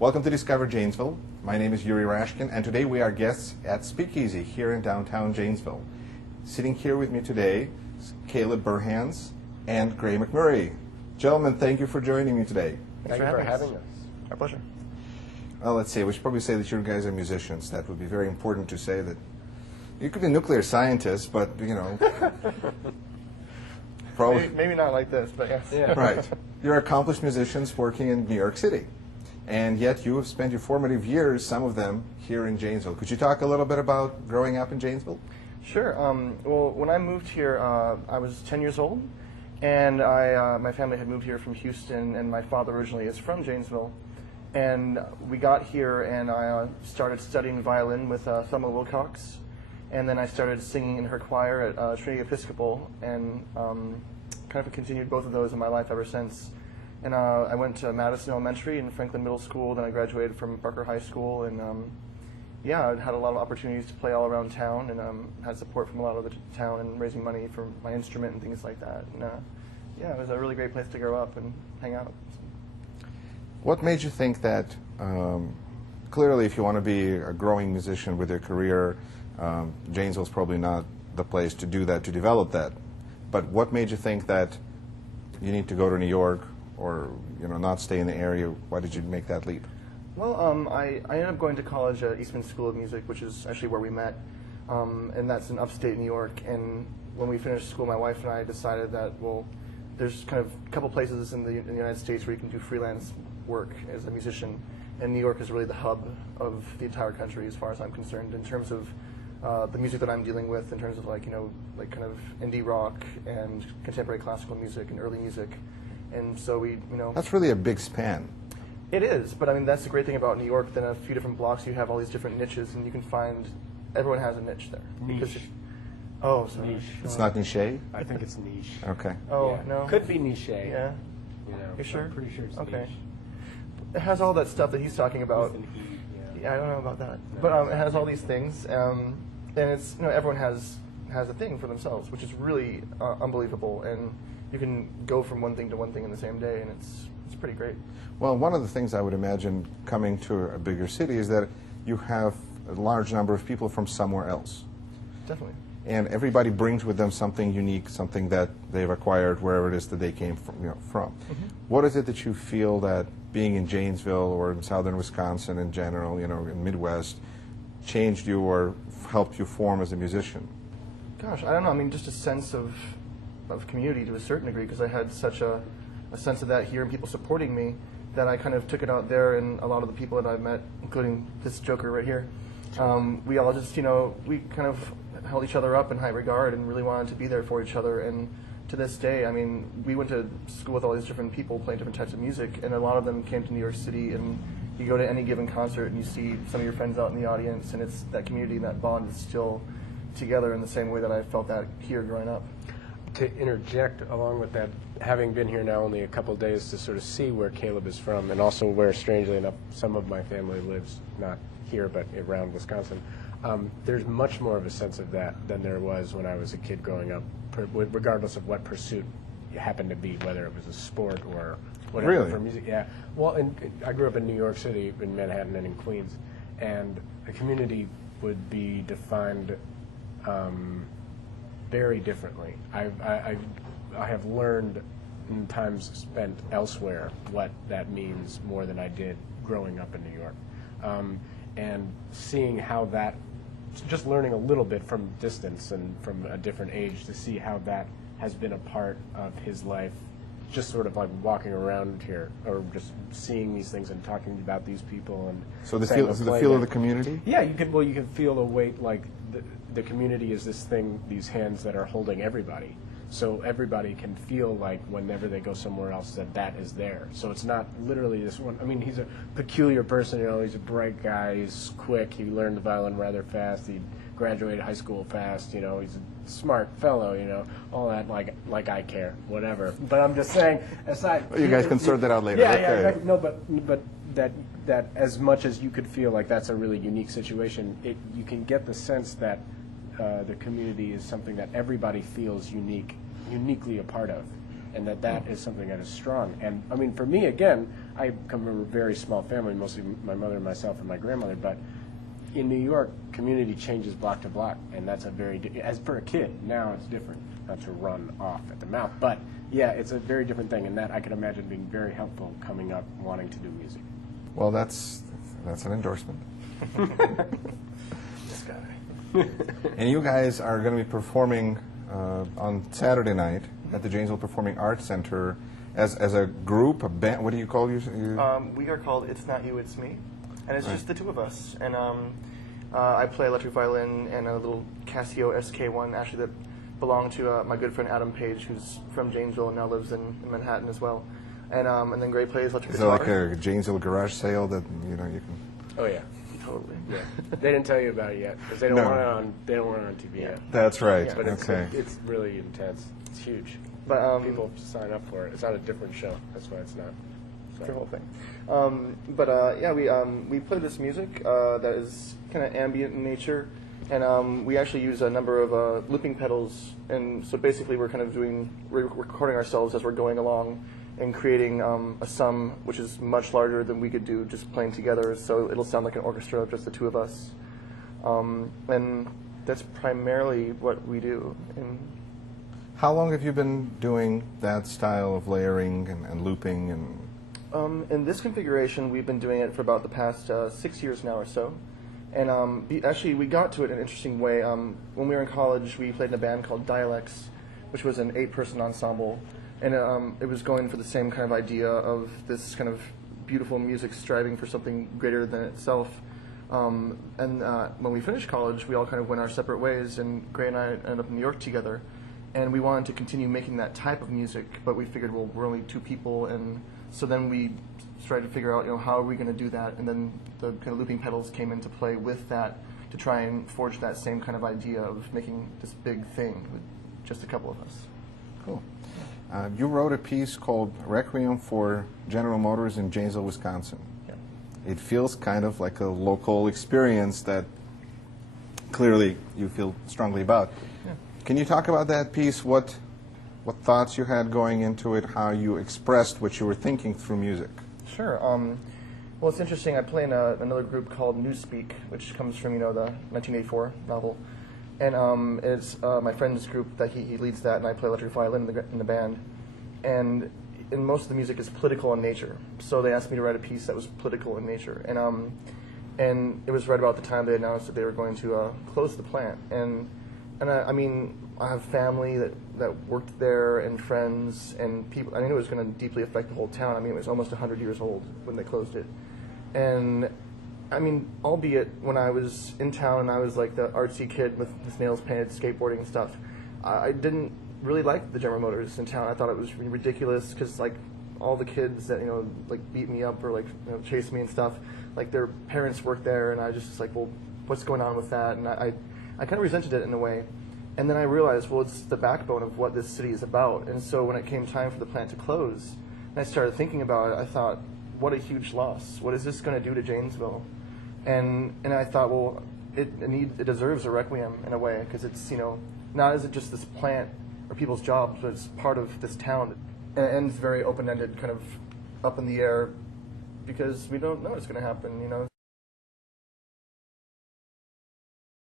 Welcome to Discover Janesville. My name is Yuri Rashkin, and today we are guests at Speakeasy here in downtown Janesville. Sitting here with me today is Caleb Burhans and Gray McMurray. Gentlemen, thank you for joining me today. Thank you for having us. Our pleasure. Well, let's see. We should probably say that you guys are musicians. That would be very important to say that. You could be nuclear scientists, but, you know. Probably. Maybe not like this, but yes. Yeah. Right. You're accomplished musicians working in New York City. And yet you have spent your formative years, some of them, here in Janesville. Could you talk a little bit about growing up in Janesville? Sure. Well, when I moved here, I was 10 years old, and my family had moved here from Houston, and my father originally is from Janesville. And we got here, and I started studying violin with Thelma Wilcox, and then I started singing in her choir at Trinity Episcopal, and kind of continued both of those in my life ever since. And I went to Madison Elementary and Franklin Middle School, then I graduated from Parker High School, and yeah, I had a lot of opportunities to play all around town, and had support from a lot of the town and raising money for my instrument and things like that. And yeah, it was a really great place to grow up and hang out. What made you think that, clearly if you want to be a growing musician with your career, Janesville's probably not the place to do that, to develop that. But what made you think that you need to go to New York or, you know, not stay in the area? Why did you make that leap? Well, I ended up going to college at Eastman School of Music, which is actually where we met, and that's in upstate New York. And when we finished school, my wife and I decided that, well, there's kind of a couple places in the United States where you can do freelance work as a musician, and New York is really the hub of the entire country as far as I'm concerned in terms of the music that I'm dealing with, in terms of like kind of indie rock and contemporary classical music and early music. And so we, That's really a big span. It is, but I mean, that's the great thing about New York. Then a few different blocks, you have all these different niches, and you can find, everyone has a niche there. Niche. Oh, sorry. Niche. It's not niche? I think it's niche. Okay. Oh, Yeah. no? Could be niche. Yeah. You know, You sure? I'm pretty sure it's Okay. niche. It has all that stuff that he's talking about. With an E, yeah. Yeah, I don't know about that. No, But it's it has all these things, and it's, everyone has a thing for themselves, which is really unbelievable, and you can go from one thing to one thing in the same day, and it's pretty great. Well, one of the things I would imagine coming to a bigger city is that you have a large number of people from somewhere else. Definitely. And everybody brings with them something unique, something that they've acquired wherever it is that they came from. Mm-hmm. What is it that you feel that being in Janesville or in southern Wisconsin in general, in Midwest, changed you or helped you form as a musician? Gosh, I don't know. I mean, just a sense of community to a certain degree, because I had such a sense of that here and people supporting me that I kind of took it out there, and a lot of the people that I've met, including this joker right here, we all just, we kind of held each other up in high regard and really wanted to be there for each other. And to this day, I mean, we went to school with all these different people playing different types of music, and a lot of them came to New York City, and you go to any given concert and you see some of your friends out in the audience, and it's that community and that bond is still together in the same way that I felt that here growing up. To interject along with that, having been here now only a couple of days to sort of see where Caleb is from, and also where, strangely enough, some of my family lives, not here but around Wisconsin, there's much more of a sense of that than there was when I was a kid growing up, regardless of what pursuit it happened to be, whether it was a sport or whatever. Really? For music. Yeah. Well, I grew up in New York City, in Manhattan and in Queens, and a community would be defined very differently. I have learned in times spent elsewhere what that means more than I did growing up in New York. And seeing how that, just learning a little bit from distance and from a different age to see how that has been a part of his life, just sort of like walking around here or just seeing these things and talking about these people. And So the feel of the community? Yeah, you can feel the weight, like the community is this thing, these hands that are holding everybody. So everybody can feel like whenever they go somewhere else that is there. So it's not literally this one. I mean, he's a peculiar person, he's a bright guy, he's quick, he learned the violin rather fast, he graduated high school fast, he's a smart fellow, all that, like I care, whatever. But I'm just saying, aside... Well, you guys can sort that out later. Yeah, okay. yeah, exactly. No, but that as much as you could feel like that's a really unique situation, you can get the sense that the community is something that everybody feels uniquely a part of. and that is something that is strong. And I mean, for me, again, I come from a very small family, mostly my mother, myself, and my grandmother, but in New York, community changes block to block, and that's a very, as for a kid, now it's different, not to run off at the mouth, but yeah, it's a very different thing, and that I can imagine being very helpful coming up, wanting to do music. Well, that's an endorsement. This guy. And you guys are going to be performing on Saturday night at the Janesville Performing Arts Center as a group, a band. What do you call you? We are called It's Not You, It's Me. And it's just the two of us. And I play electric violin and a little Casio SK1, actually, that belonged to my good friend Adam Page, who's from Janesville and now lives in Manhattan as well. And then Gray plays electric guitar. Is there like a Janesville garage sale that you can? Oh yeah, totally. Yeah, they didn't tell you about it yet because they don't No. want it on. They don't want it on TV yet. That's right. But it's, okay. it's really intense. It's huge. But People sign up for it. It's on a different show. That's why it's not. the whole thing. Yeah, we play this music that is kind of ambient in nature, and we actually use a number of looping pedals. And so basically, we're recording ourselves as we're going along and creating a sum which is much larger than we could do just playing together. So it'll sound like an orchestra of just the two of us, and that's primarily what we do. And how long have you been doing that style of layering and looping and? In this configuration, we've been doing it for about the past 6 years now or so. And actually, we got to it in an interesting way. When we were in college, we played in a band called Dialects, which was an 8-person ensemble. And it was going for the same kind of idea of this kind of beautiful music striving for something greater than itself. When we finished college, we all kind of went our separate ways, and Gray and I ended up in New York together. And we wanted to continue making that type of music, but we figured, well, we're only 2 people, and so then we started to figure out, how are we going to do that? And then the kind of looping pedals came into play with that to try and forge that same kind of idea of making this big thing with just a couple of us. Cool. You wrote a piece called Requiem for General Motors in Janesville, Wisconsin. Yeah. It feels kind of like a local experience that clearly you feel strongly about. Yeah. Can you talk about that piece? What thoughts you had going into it, how you expressed what you were thinking through music? Sure. Well, it's interesting. I play in another group called Newspeak, which comes from the 1984 novel, and it's my friend's group that he leads that, and I play electric violin in the band. And most of the music is political in nature, so they asked me to write a piece that was political in nature, and it was right about the time they announced that they were going to close the plant. And I mean, I have family that worked there and friends and people. I knew it was going to deeply affect the whole town. I mean, it was almost 100 years old when they closed it. And I mean, albeit when I was in town and I was like the artsy kid with his nails painted, skateboarding and stuff, I didn't really like the General Motors in town. I thought it was ridiculous because like all the kids that like beat me up or like chased me and stuff, like their parents worked there, and I just was like, well, what's going on with that? And I kind of resented it in a way. And then I realized, well, it's the backbone of what this city is about. And so when it came time for the plant to close, and I started thinking about it, I thought, what a huge loss. What is this going to do to Janesville? And I thought, well, it deserves a requiem in a way, because it's, not as it just this plant or people's jobs, but it's part of this town. And it's very open-ended, kind of up in the air, because we don't know what's going to happen.